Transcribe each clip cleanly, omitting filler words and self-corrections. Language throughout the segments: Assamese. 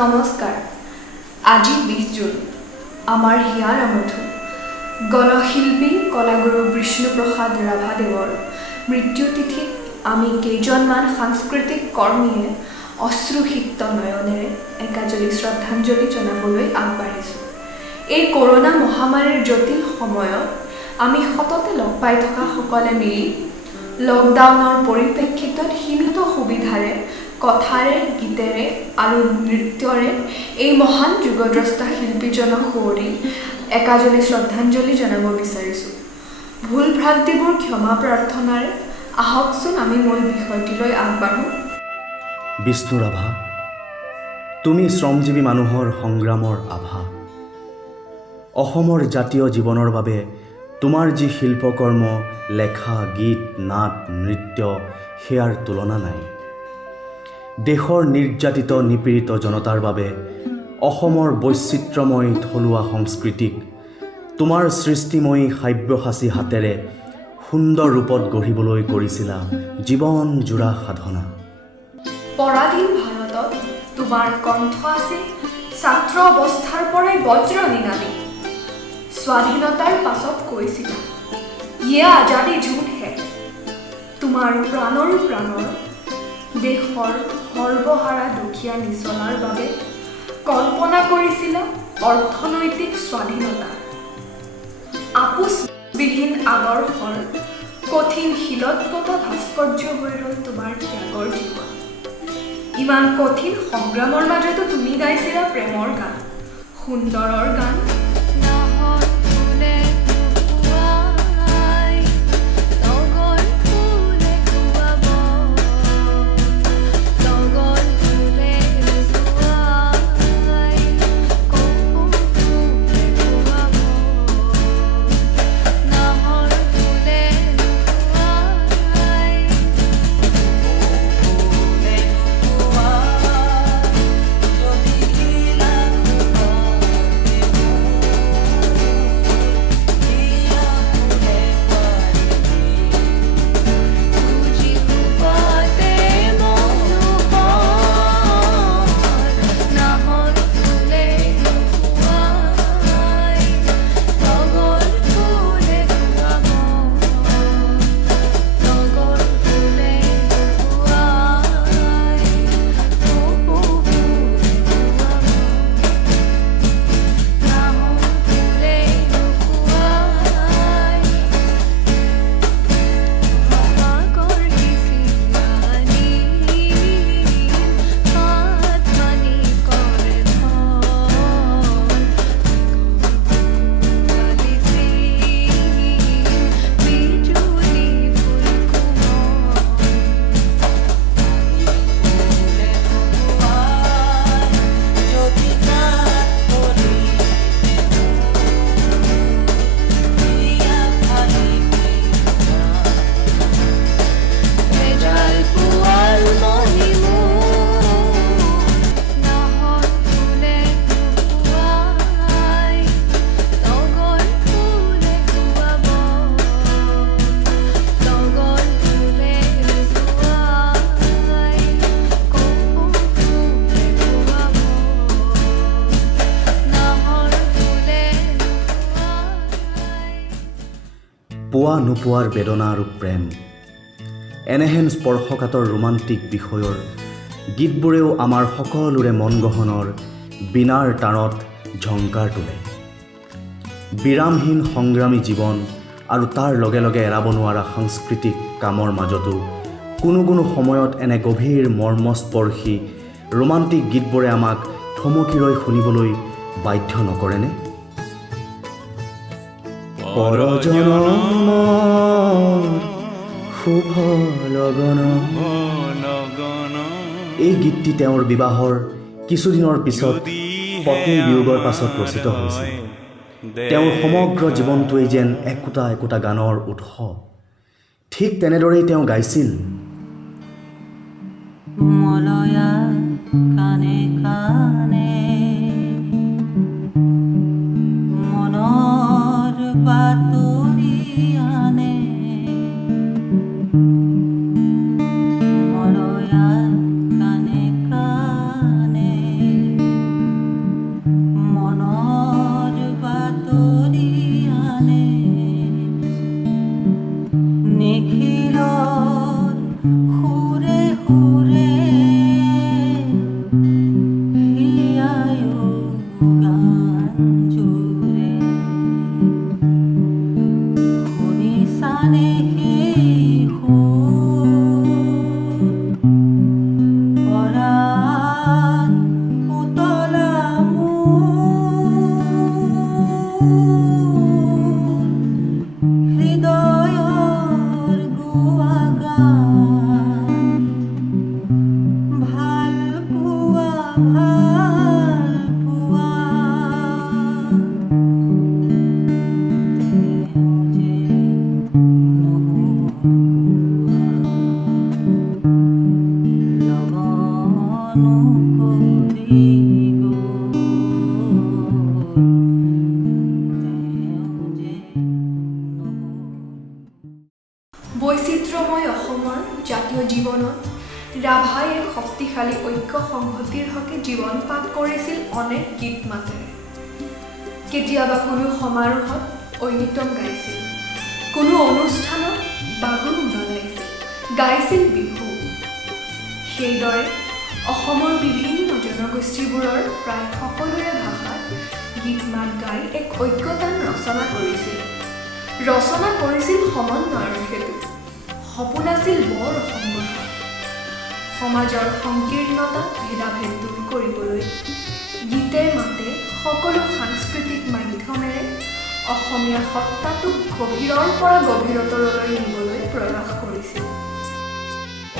নমস্কাৰ। আজি 20 জুন আমাৰ হিয়াৰ আমঠু গণশিল্পী কলাগুৰু বিষ্ণুপ্ৰসাদ ৰাভাদেৱৰ মৃত্যুতিথিত আমি কেইজনমান সাংস্কৃতিক কৰ্মীয়ে অশ্ৰুসিক্ত নয়নেৰে একাজলি শ্ৰদ্ধাঞ্জলি জনাবলৈ আগবাঢ়িছোঁ। এই কৰোনা মহামাৰীৰ জটিল সময়ত আমি সততে লগ পাই থকা সকলে মিলি লকডাউনৰ পৰিপ্ৰেক্ষিতত সীমিত সুবিধাৰে কথাৰে গীতেৰে আৰু নৃত্যৰে এই মহান যুগদ্ৰষ্টা শিল্পীজনক সোঁৱৰি একাজলি শ্ৰদ্ধাঞ্জলি জনাব বিচাৰিছোঁ। ভুল ভ্ৰান্তিবোৰ ক্ষমা প্ৰাৰ্থনাৰে আহকচোন আমি মূল বিষয়টিলৈ আগবাঢ়োঁ। বিষ্ণু ৰাভা, তুমি শ্ৰমজীৱী মানুহৰ সংগ্ৰামৰ আভা। অসমৰ জাতীয় জীৱনৰ বাবে তোমাৰ যি শিল্পকৰ্ম, লেখা, গীত, নাট, নৃত্য সেয়াৰ তুলনা নাই। দেশৰ নিৰ্যাতিত নিপীড়িত জনতাৰ বাবে অসমৰ বৈচিত্ৰ্যময় থলুৱা সংস্কৃতিক তোমাৰ সৃষ্টিময়ী সাব্যসাচী হাতেৰে সুন্দৰ ৰূপত গঢ়িবলৈ কৰিছিলা জীৱন জোৰা সাধনা। পৰাধীন ভাৰতত তোমাৰ কণ্ঠ আছিল ছাত্ৰ অৱস্থাৰ পৰাই বজ্ৰ নিনাদী। স্বাধীনতাৰ পাছত কৈছিলা ইয়ে আজাদী ঝুট হে। তোমাৰ প্ৰাণৰ দেশৰ সৰ্বহাৰা দুখীয়া নিচলাৰ বাবে কল্পনা কৰিছিলা অৰ্থনৈতিক স্বাধীনতা। আপোচবিহীন আদৰ্শৰ কঠিন শিলত পতা ভাস্কৰ্য হৈ ৰ'ল তোমাৰ ত্যাগৰ জীৱন। ইমান কঠিন সংগ্ৰামৰ মাজতো তুমি গাইছিলা প্ৰেমৰ গান, সুন্দৰৰ গান। পোৱা নোপোৱাৰ বেদনা আৰু প্ৰেম, এনেহেন স্পৰ্শকাতৰ ৰোমান্টিক বিষয়ৰ গীতবোৰেও আমাৰ সকলোৰে মন গহনৰ বীণাৰ তাঁৰত ঝংকাৰ তোলে। বিৰামহীন সংগ্ৰামী জীৱন আৰু তাৰ লগে লগে এৰাব নোৱাৰা সাংস্কৃতিক কামৰ মাজতো কোনো সময়ত এনে গভীৰ মৰ্মস্পৰ্শী ৰোমান্টিক গীতবোৰে আমাক থমকি ৰৈ শুনিবলৈ বাধ্য নকৰেনে? শুভ লগন। এই গীতটি তেওঁৰ বিবাহৰ কিছুদিনৰ পিছত পত্নীৰ বিয়োগৰ পাছত ৰচিত হৈছিল। তেওঁৰ সমগ্ৰ জীৱনটোৱেই যেন একোটা গানৰ উৎস। ঠিক তেনেদৰেই তেওঁ গাইছিল। মলয়া কানে কানে মনৰ বাতৰি আনে, মলয়া কানে কানে শক্তিশালী ঐক্য সংহতিৰ হকে জীৱন পাঠ কৰিছিল অনেক গীত মাতেৰে। কেতিয়াবা কোনো সমাৰোহত ঐনিতম গাইছিল, কোনো অনুষ্ঠানত বাগুৰুম্বা গাইছিল বিহু। সেইদৰে অসমৰ বিভিন্ন জনগোষ্ঠীবোৰৰ প্ৰায় সকলোৰে ভাষাত গীত মাত গাই এক ঐক্যতান ৰচনা কৰিছিল সমন্বয়ৰ সেতু। সপোন আছিল বৰ সংগঠন, সমাজৰ সংকীৰ্ণতা ভেদাভেদ দূৰ কৰিবলৈ গীতে মাতে সকলো সাংস্কৃতিক মাধ্যমেৰে অসমীয়া সত্তাটোক গভীৰৰ পৰা গভীৰতৰলৈ নিবলৈ প্ৰয়াস কৰিছিল।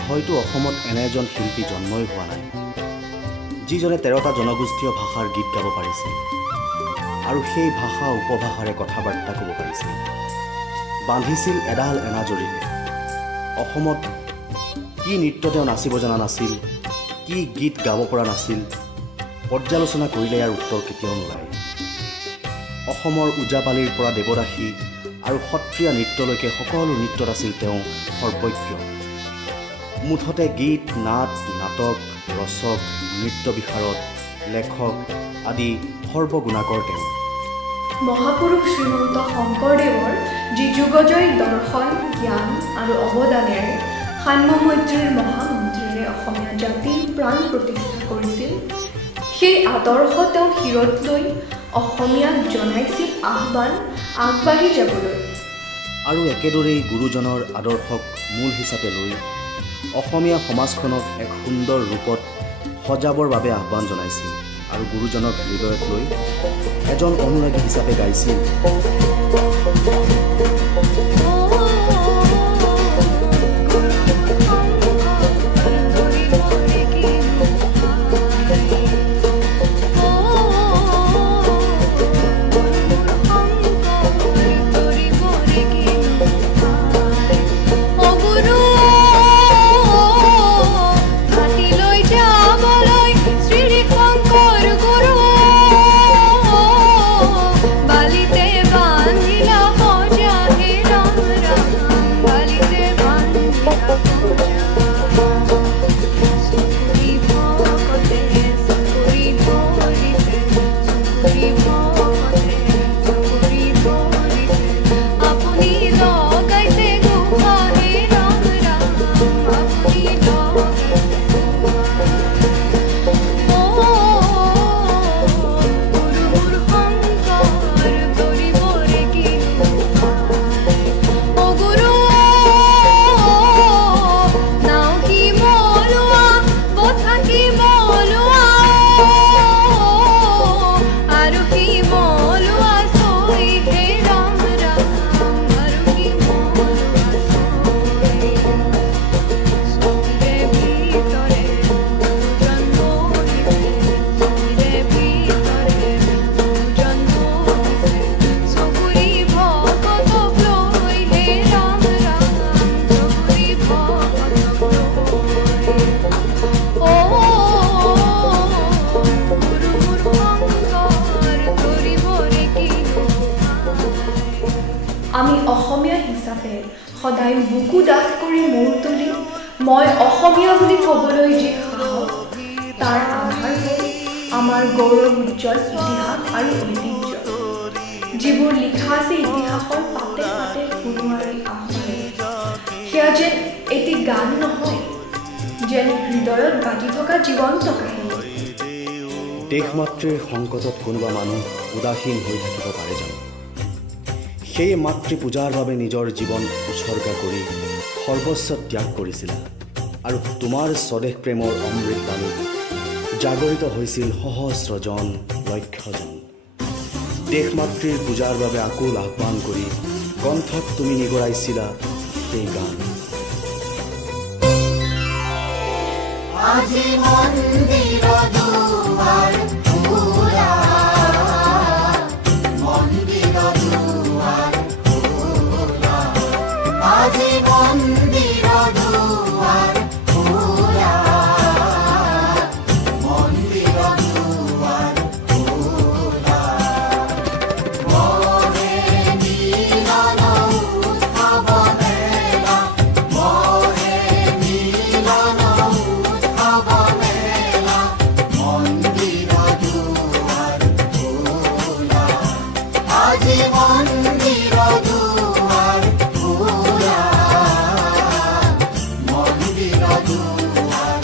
হয়তো অসমত এনে এজন শিল্পী জন্মই হোৱা নাই যিজনে 13টা জনগোষ্ঠীয় ভাষাৰ গীত গাব পাৰিছিল আৰু সেই ভাষা উপভাষাৰে কথা বাৰ্তা ক'ব পাৰিছিল, বান্ধিছিল এডাল এনাজৰীৰে। অসমত কি নৃত্য তেওঁ নাচিব জনা নাছিল, কি গীত গাব পৰা নাছিল, পৰ্যালোচনা কৰিলে ইয়াৰ উত্তৰ কেতিয়াও নোলায়। অসমৰ ওজাপালিৰ পৰা দেৱদাসী আৰু সত্ৰীয়া নৃত্যলৈকে সকলো নৃত্যত আছিল তেওঁ সৰ্বজ্ঞ। মুঠতে গীত, নাট, নাটক, ৰচক, নৃত্য বিশাৰদ, লেখক আদি সৰ্বগুণাকৰ তেওঁ। মহাপুৰুষ শ্ৰীমন্ত শংকৰদেৱৰ যি যুগজয়ী দৰ্শন, জ্ঞান আৰু অৱদানেৰে সাম্যমৈত্ৰীৰ মহামন্ত্ৰীৰে অসমীয়া জাতিৰ প্ৰাণ প্ৰতিষ্ঠা কৰিছিল, সেই আদৰ্শ তেওঁ শিৰত লৈ অসমীয়াক জনাইছিল আহ্বান আগবাঢ়ি যাবলৈ। আৰু একেদৰেই গুৰুজনৰ আদৰ্শক মূল হিচাপে লৈ অসমীয়া সমাজখনক এক সুন্দৰ ৰূপত সজাবৰ বাবে আহ্বান জনাইছিল আৰু গুৰুজনক হৃদয়ত লৈ এজন অনুৰাগী হিচাপে গাইছিল। আমি অসমীয়া হিচাপে সদায় বুকু ডাঠ কৰি মূৰ তুলি মই অসমীয়া বুলি ক'বলৈ যি সাহস, তাৰ আধাৰ হ'ল আমাৰ গৌৰৱ উজ্জ্বল ইতিহাস আৰু ঐতিহ্য, যিবোৰ লিখা আছে ইতিহাসৰ পাতে পাতে সোণোৱাৰী আখৰে। সেয়া যেন এটি গান নহয়, যেন হৃদয়ত বাজি থকা জীৱন্ত কাহিনী। দেশমাতৃৰ সংকটত কোনোবা মানুহ উদাসীন হৈ থাকিব পাৰে জানো? সেই মাতৃ পূজাৰ বাবে নিজৰ জীৱন উৎসৰ্গা কৰি সৰ্বস্ব ত্যাগ কৰিছিলা আৰু তোমাৰ স্বদেশ প্ৰেমৰ অমৃত বাণী জাগৰিত হৈছিল সহস্ৰজন লক্ষজন। দেশমাতৃৰ পূজাৰ বাবে আকুল আহ্বান কৰি কণ্ঠত তুমি নিগৰাইছিলা সেই গান। আজি মন্দিৰ দুৱাৰ খোলা, মন্দিৰ দুৱাৰ খোলা, আজি মন্দিৰ দুৱাৰ খোলা, মন্দিৰ দুৱাৰ খোলা, মহে মিলন উৎসৱ মেলা, মহে মিলন উৎসৱ আজি মন্দিৰ দুৱাৰ খোলা মন্দিৰ দুৱাৰ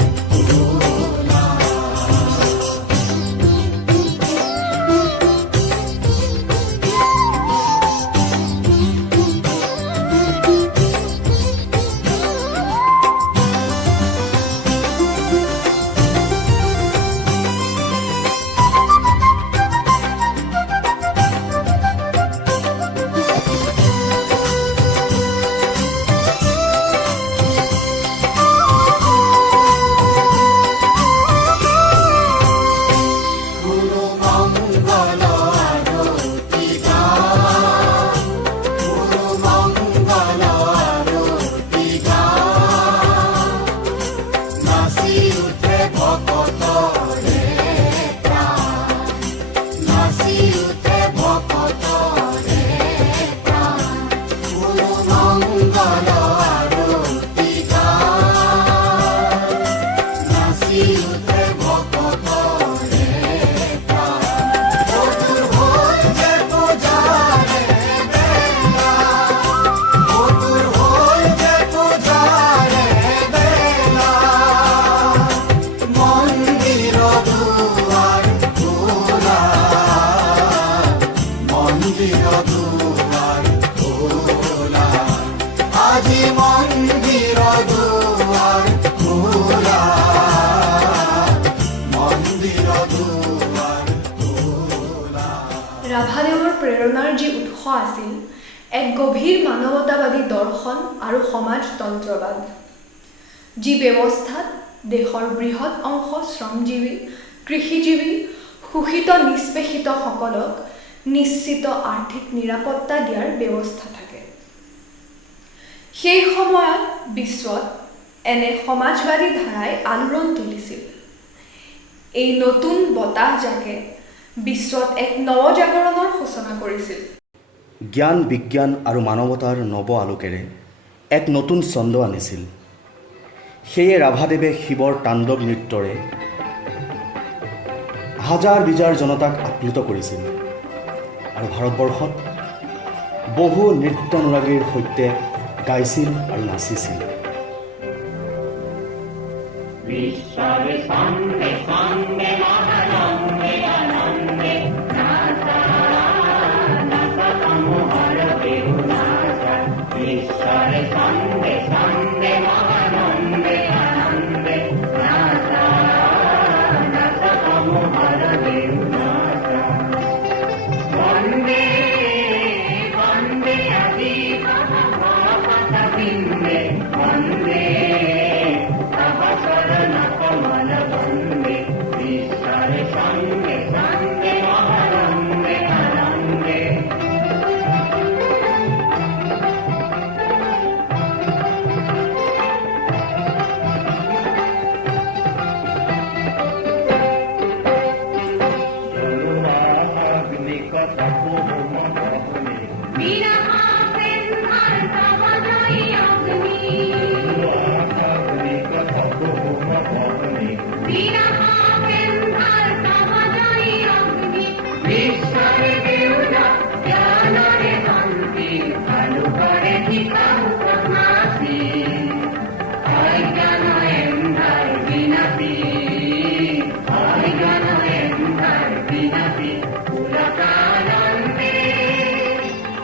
খোলা আজি মন্দিৰ দুৱাৰ খোলা মন্দিৰ দুৱাৰ খোলা ৰাভাদেৱৰ প্ৰেৰণাৰ যি উৎস আছিল এক গভীৰ মানৱতাবাদী দৰ্শন আৰু সমাজতন্ত্ৰবাদ, যি ব্যৱস্থাত দেশৰ বৃহৎ অংশ শ্ৰমজীৱী, কৃষিজীৱী, শোষিত নিষ্পেষিতসকলক নিশ্চিত আৰ্থিক নিৰাপত্তা দিয়াৰ ব্যৱস্থা থাকে। সেই সময়ত বিশ্বত এনে সমাজবাদী ধাৰাই আলোড়ন তুলিছিল। এই নতুন বতাহজাকে বিশ্বত এক নৱজাগৰণৰ সূচনা কৰিছিল। জ্ঞান, বিজ্ঞান আৰু মানৱতাৰ নৱ আলোকেৰে এক নতুন ছন্দ আনিছিল। সেয়ে ৰাভাদেৱে শিৱৰ তাণ্ডৱ নৃত্যৰে হাজাৰ বিজাৰ জনতাক আপ্লুত কৰিছিল আৰু ভাৰতবৰ্ষত বহু নৃত্যানুৰাগীৰ সৈতে গাইছিল আৰু নাচিছিল। Vishware Sande Sande Mahanande Anande Nasa Nasa Samuhara Devunasa Vishware Sande Sande Mahanande Anande Nasa Nasa Samuhara Devunasa Vande Vande Adiva Mahapata Vinde Vande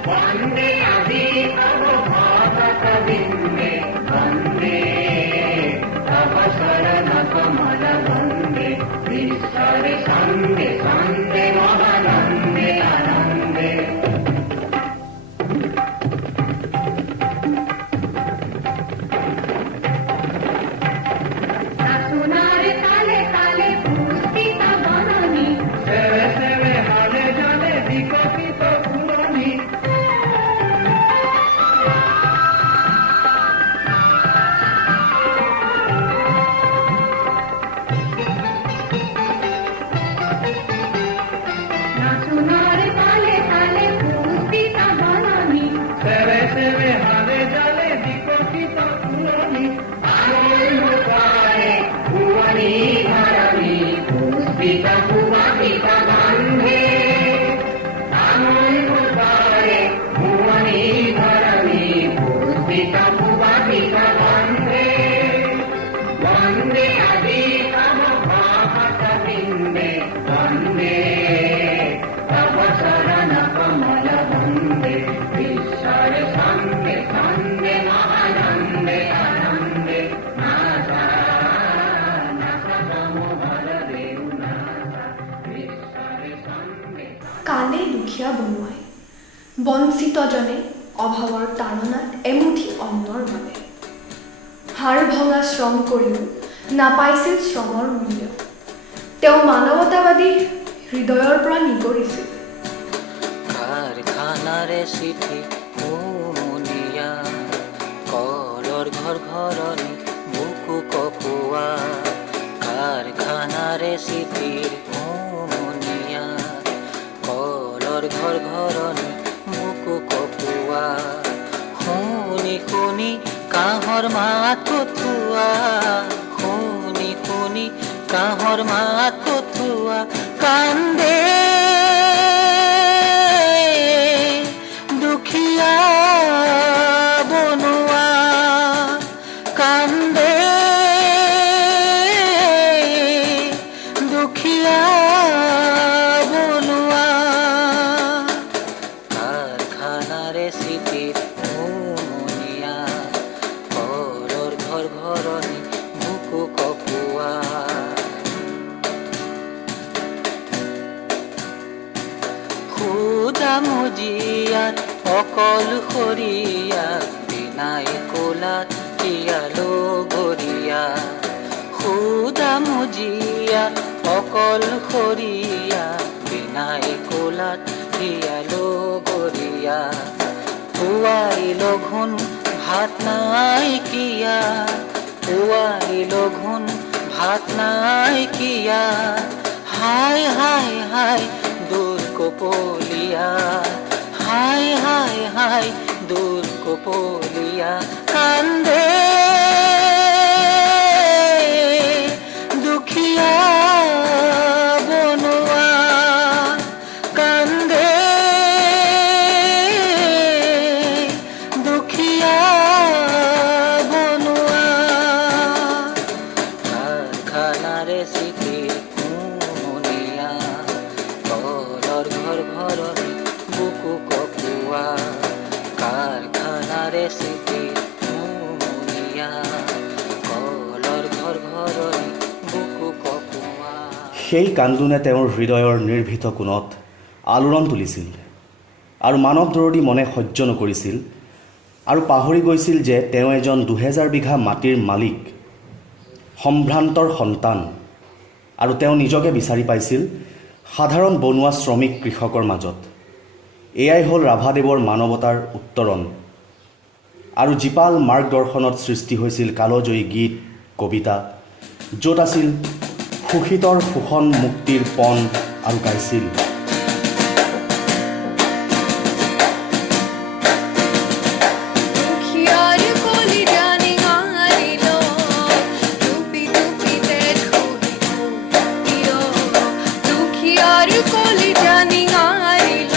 One day. উদারে ভুবনী ধরণী পুষ্পিত পুবাপিত বন্দে বন্দে আদি তম ভাষত বিন্দে বন্দে তব চরণ কমল বন্দে ঈশ্বর সঙ্গে সঙ্গে মহানন্দে আনন্দে নাথা নাথা সমোহর দেউ নাথা ঈশ্বর সঙ্গে কাণে দুখীয়া বনুৱাই বঞ্চিতজনে অভাৱৰ তাৰণাত এমুঠি অন্নৰ বাবে হাড় ভঙা শ্ৰম কৰিও নাপাইছিল শ্ৰমৰ মূল্য তেওঁ মানৱতাবাদী হৃদয়ৰ পৰা নিগৰিছিল কারখানারে সিটি মুনিয়া কলর ঘর ঘরনি বুকু কপুয়া কারখানারে সিটির মুনিয়া কলর ঘর ঘরনি বুকু কপুয়া শুনি শুনি কাহর মাত কঠুয়া শুনি শুনি কাহর মাত কঠুয়া কান্দে দুখিয়া বনুয়া কান্দে দুখিয়া বনুয়া কারখানারে সিটির মুনিয়া কলর ঘর ঘরনি বুকু কপুয়া খুদা মুজিয়াত অকল সরিয়া বিনাই কোলাত কিয়ালো গরিয়া খুদা মুজিয়াত অকল সরিয়া বিনাই কোলাত কিয়ালো গরিয়া পুয়াই লঘুন ভাত নাই কিয়া পুয়াই লঘুন ভাত নাই কিয়া হায় হায় হায় দূর কোপলিয়া হায় হায় হায় দূর কোপলিয়া কান্দে দুখিয়া বনুয়া কান্দে দুখিয়া বনুয়া কারখানারে সিটি মুনিয়া কলর ঘর ঘরনি বুকু কপুয়া কারখানারে সিটি মুনিয়া কলর ঘর ঘরনি বুকু কপুয়া সেই কান্দোনে তেওঁৰ হৃদয়ৰ নিৰ্ভীত কোণত আলোড়ন তুলিছিল আৰু মানৱ দৰদী মনে সহ্য নকৰিছিল আৰু পাহৰি গৈছিল যে তেওঁ এজন 2000 বিঘা মাটিৰ মালিক সম্ভ্ৰান্তৰ সন্তান আৰু তেওঁ নিজকে বিচাৰি পাইছিল সাধাৰণ বনুৱা শ্ৰমিক কৃষকৰ মাজত এয়াই হ'ল ৰাভাদেৱৰ মানৱতাৰ উত্তৰণ আৰু জীপাল মাৰ্গদৰ্শনত সৃষ্টি হৈছিল কালজয়ী গীত কবিতা য'ত আছিল শোষিতৰ শোষণ মুক্তিৰ পণ আৰু গাইছিল দুখিয়াৰ কলিজা নিঙাৰিল টুপি টুপিতে ঠুহি ঠুহিয় দুখিয়াৰ কলিজা নিঙাৰিল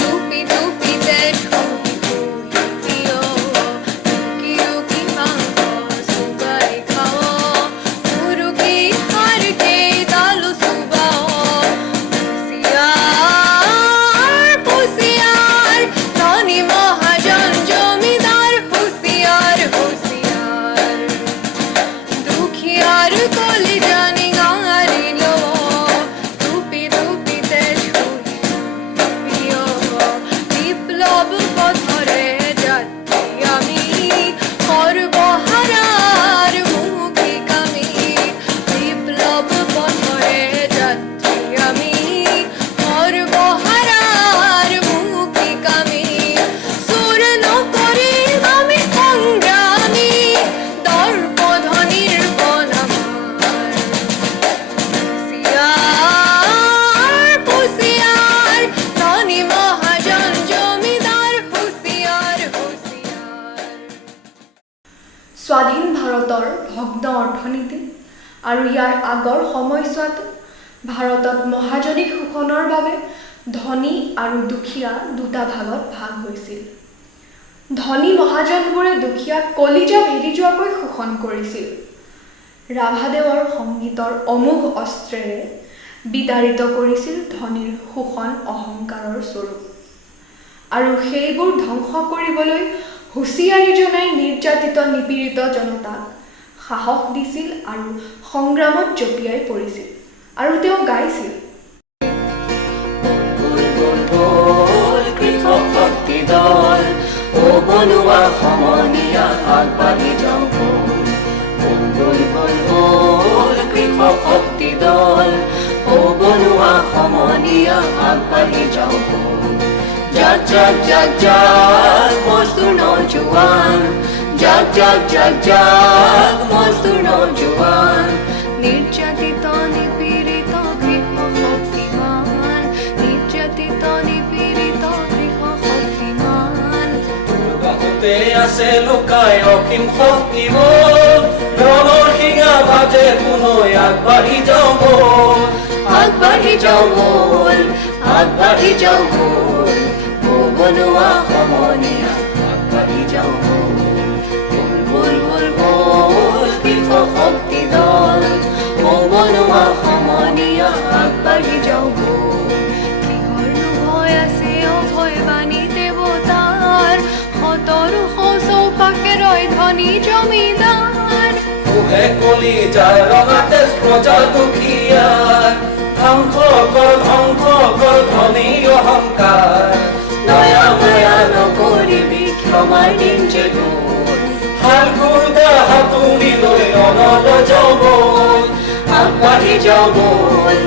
টুপি টুপিতে ঠুহি ঠুহিয় ৰুকি ৰুকি মাংস চুবাই খাৱ মুৰুকি হাৰকে দালু চুবাৱ হুঁচিয়াৰ হুঁচিয়াৰ ধনী মহাজন জমিদাৰ হুঁচিয়াৰ হুঁচিয়াৰ দুখিয়াৰ কলিজা নিঙাৰিল টুপি টুপিতে ঠুহি ঠুহিয় বিপ্লৱ পথৰে যাত্ৰী আমি সৰ্বহাৰাৰ মুখিক আমি বিপ্লৱ পথৰে যাত্ৰী আমি সৰ্বহাৰাৰ মুখিক আমি চোৰ নকৰিম আমি সংগ্ৰামী দৰ্পধনীৰ বনমাৰ হুঁচিয়াৰ হুঁচিয়াৰ ধনী মহাজন জমিদাৰ হুঁচিয়াৰ হুঁচিয়াৰ স্বাধীন ভাৰতৰ ভগ্ন অৰ্থনীতি আৰু ইয়াৰ আগৰ সময়ছোৱাত ভাৰতত মহাজনী শোষণৰ বাবে ধনী আৰু দুখীয়া দুটা ভাগত ভাগ হৈছিল। ধনী মহাজনবোৰে দুখীয়াক কলিজা ভেদি যোৱাকৈ শোষণ কৰিছিল। ৰাভাদেৱৰ সংগীতৰ অমোঘ অস্ত্ৰেৰে বিতাড়িত কৰিছিল ধনীৰ শোষণ অহংকাৰৰ স্বৰূপ, আৰু সেইবোৰ ধ্বংস কৰিবলৈ হুঁচিয়াৰি জনাই নিৰ্যাতিত নিপীড়িত জনতাক সাহস দিছিল আৰু সংগ্ৰামত জঁপিয়াই পৰিছিল। আৰু তেওঁ গাইছিল, কৃষক শক্তি দল ও বলুৱা সমনীয়া আগবাঢ়ি যাওঁ বল বল বল বল কৃষক শক্তি দল ও বলুৱা সমনীয়া আগবাঢ়ি যাওঁ বল জাক জাক জাক জাক মজদুৰ নজোৱান জাক জাক জাক জাক মজদুৰ নজোৱান নিৰ্যাতিত নিপীড়িত গৃহ শক্তিমান নিৰ্যাতিত নিপীড়িত গৃহ শক্তিমান বাহুতে আছে লুকাই অসীম শক্তি বল ৰণৰ শিঙা ভাজে কোনৈ আগবাঢ়ি যাওঁ বল আগবাঢ়ি যাওঁ বল আগবাঢ়ি যাওঁ বল ও বলুৱা সমনীয়া আগবাঢ়ি যাওঁ বল বল বল বল কৃষক শক্তি দল ও বলুৱা সমনীয়া আগবাঢ়ি যাওঁ বল কিহৰ ভয় আছে অভয় বাণী দেৱতাৰ সতৰোষ চৌপাশে ৰয় ধনী জমিদাৰ কোহে কলি যায় ৰঙা তেজ প্ৰজা দুখীয়াৰ ধ্বংস কৰ ধনী অহংকাৰ দয়া মায়া নকৰিবি ক্ষমাৰ দিন যে গ'ল হাল গুৰ্দা হাতুৰি লৈ ৰণত যাওঁ বল আগবাঢ়ি যাওঁ বল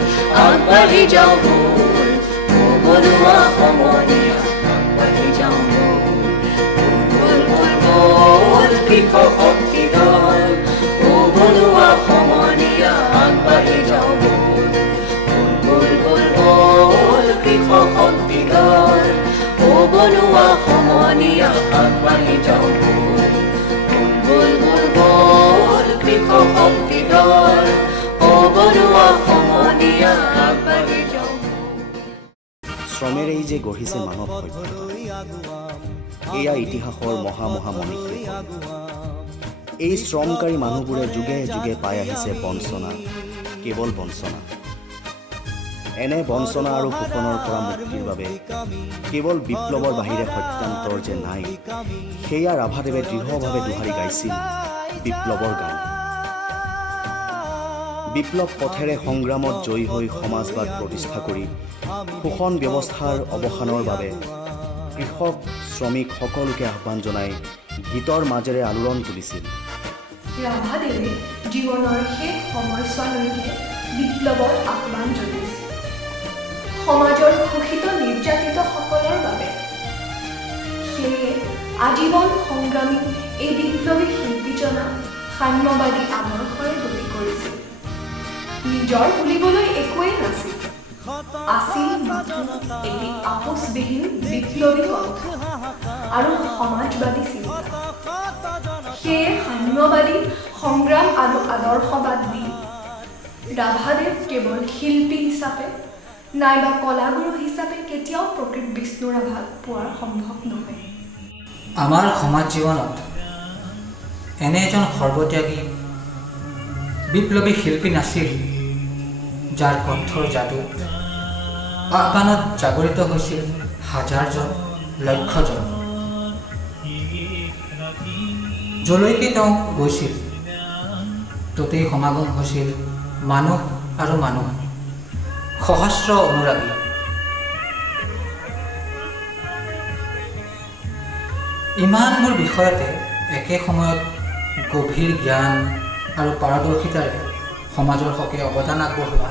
আগবাঢ়ি যাওঁ বল ও বলুৱা সমনীয়া আগবাঢ়ি যাওঁ বল বল বল কৃষক শক্তি দল ও বলুৱা সমনীয়া আগবাঢ়ি যাওঁ বল বল বল কৃষক শক্তি দল ও বলুৱা সমনীয়া আগবাঢ়ি যাওঁ বল বল কৃষক শক্তি দল ও বলুৱা সমনীয়া আগবাঢ়ি যাওঁ শ্ৰমেৰেই যে গঢ়িছে মানৱ সভ্যতা, এয়া ইতিহাসৰ মহা মহা মনীষী। এই শ্ৰমকাৰী মানুহবোৰে যুগে যুগে পাই আহিছে বঞ্চনা, কেৱল বঞ্চনা। এনে বঞ্চনা আৰু শোষণৰ পৰা মুক্তিৰ বাবে কেৱল বিপ্লৱৰ বাহিৰে সত্যান্তৰ যে নাই, সেয়া ৰাভাদেৱে দৃঢ়ভাৱে দোহাৰি গাইছিল বিপ্লৱৰ গান। বিপ্লৱ পথেৰে সংগ্ৰামত জয়ী হৈ সমাজবাদ প্ৰতিষ্ঠা কৰি শোষণ ব্যৱস্থাৰ অৱসানৰ বাবে কৃষক শ্ৰমিক সকলোকে আহ্বান জনাই গীতৰ মাজেৰে আলোড়ন তুলিছিল। ৰাভাদেৱে জীৱনৰ শেষ সময়ছোৱালৈকে বিপ্লৱৰ আহ্বান জনাইছিল সমাজৰ শোষিত নিৰ্যাতিতসকলৰ বাবে। সেয়ে আজীৱন সংগ্ৰামী এই বিপ্লৱী শিল্পীজনা সাম্যবাদী আদৰ্শৰে গতি কৰিছিল। নিজৰ বুলিবলৈ একোৱেই নাছিল, আছিল মাথো এটি আপোচবিহীন বিপ্লৱী কণ্ঠ আৰু সমাজবাদী চিন্তা। সেয়ে সাম্যবাদী সংগ্ৰাম আৰু আদৰ্শবাদ দি ৰাভাদেৱ কেৱল শিল্পী হিচাপে নাইবা কলাগুৰু হিচাপে কেতিয়াও প্ৰকৃত বিষ্ণু ৰাভাক পোৱাৰ সম্ভৱ নহয়। আমাৰ সমাজ জীৱনত এনে এজন সৰ্বত্যাগী বিপ্লৱী শিল্পী নাছিল, যাৰ কণ্ঠৰ যাদুত আহ্বানত জাগৰিত হৈছিল হাজাৰজন লক্ষজন। যলৈকে তেওঁ গৈছিল ততেই সমাগম হৈছিল মানুহ আৰু মানুহ, সহস্ৰ অনুৰাগী। ইমানবোৰ বিষয়তে একে সময়ত গভীৰ জ্ঞান আৰু পাৰদৰ্শিতাৰে সমাজৰ হকে অৱদান আগবঢ়োৱা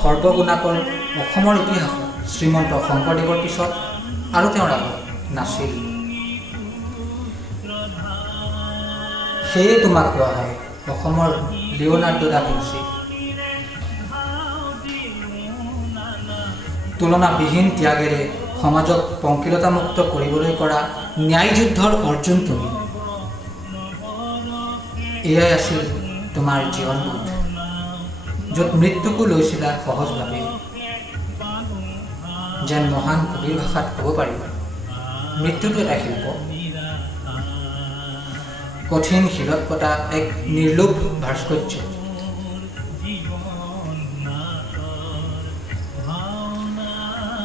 সৰ্বগুণাকৰ অসমৰ ইতিহাসত শ্ৰীমন্ত শংকৰদেৱৰ পিছত আৰু তেওঁৰ আগত নাছিল। সেয়ে তোমাক কোৱা হয় অসমৰ লিঅ'নাৰ্ডো দা ভিঞ্চি। তুলনাবিহীন ত্যাগেৰে সমাজক পংকিলতামুক্ত কৰিবলৈ কৰা ন্যায় যুদ্ধৰ অৰ্জুন তুমি। এয়াই আছিল তোমাৰ জীৱনবোধ, য'ত মৃত্যুকো লৈছিলা সহজভাৱে। যেন মহান কবিৰ ভাষাত ক'ব পাৰি, মৃত্যুটো এটা শিল্প, কঠিন শিলত কটা এক নিৰ্লোভ ভাস্কৰ্য।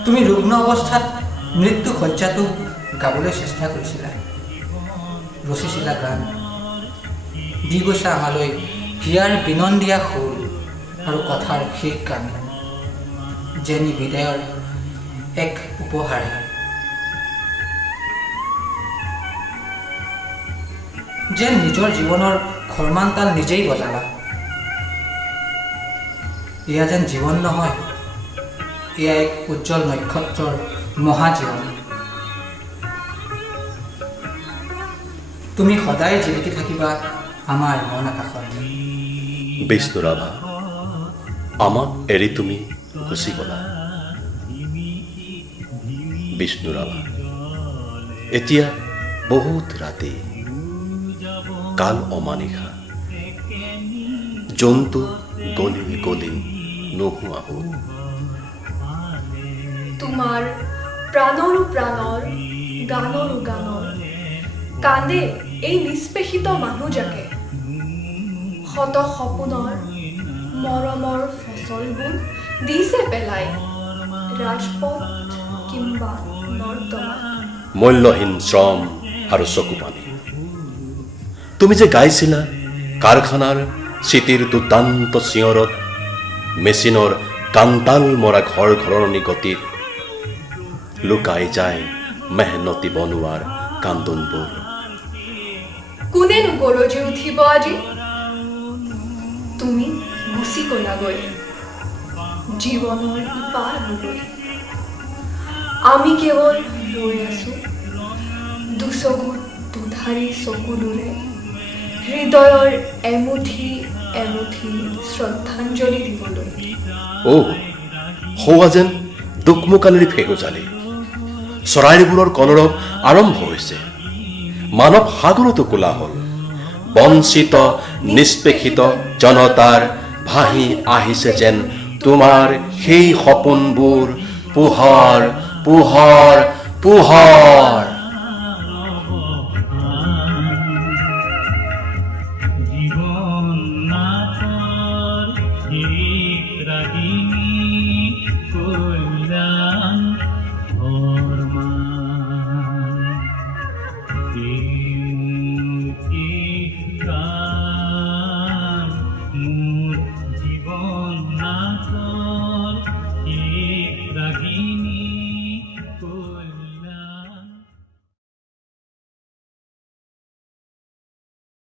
তুমি ৰুগ্ন অৱস্থাত মৃত্যু শয্যাটো গাবলৈ চেষ্টা কৰিছিলা, ৰচিছিলা গান, দি গৈছা আমালৈ হিয়াৰ বিনন্দীয়া সুৰ আৰু কথাৰ শেষ গান, যেন বিদায়ৰ এক উপহাৰহে। যেন নিজৰ জীৱনৰ খৰমান্তাল নিজেই বজালা। এয়া যেন জীৱন নহয়, এয়া এক উজ্জ্বল নক্ষত্ৰৰ মহাজীৱন। তুমি সদায় জিলিকি থাকিবা আমাৰ মন আকাশত। বিষ্ণুৰাভা, আমাক এৰি তুমি গুচি গলা। বিষ্ণুৰাভা, এতিয়া বহুত ৰাতি, কাল অমানিশা, জন্তু গলি গলি নোহোৱা হ'ল। তোমাৰ প্ৰাণৰো প্ৰাণৰ, গানৰো গানৰ, কান্দে এই নিষ্পেষিত মানুহজাকে। শত সপোনৰ মৰমৰ ফচলবোৰ দিছে পেলাই ৰাজপথ কিম্বা নৰ্দমা। মূল্যহীন শ্ৰম আৰু চকু পানী। তুমি যে গাইছিলা কাৰখানাৰ চিটিৰ দুৰ্দান্ত চিঞৰত, মেচিনৰ কান্তাল মৰা ঘৰ ঘৰণি গতিত লুকাই যায় মেহনতি বনোৱাৰ কান্দোনবোৰ। কোনেনো গৰজি উঠিব আজি? তুমি গুচি গলাগৈ জীৱনৰ ইপাৰলৈ। আমি কেৱল ৰৈ আছো দুচকুত দুধাৰি চকুলোৰে, হৃদয়ৰ এমুঠি এমুঠি শ্ৰদ্ধাঞ্জলি দিবলৈ। হোৱা যেন দুকমুকালিৰ ফেহুজালি। চৰাইবোৰৰ কলৰৱ আৰম্ভ হৈছে, মানৱ সাগৰতো কোলাহল। বঞ্চিত নিষ্পেষিত জনতাৰ ভাহি আহিছে যেন তোমাৰ সেই সপোনবোৰ। পোহৰ পোহৰ পোহৰ। জীবন নাচৰ এক ৰাগিনী কল্যাণ ধৰ্মা।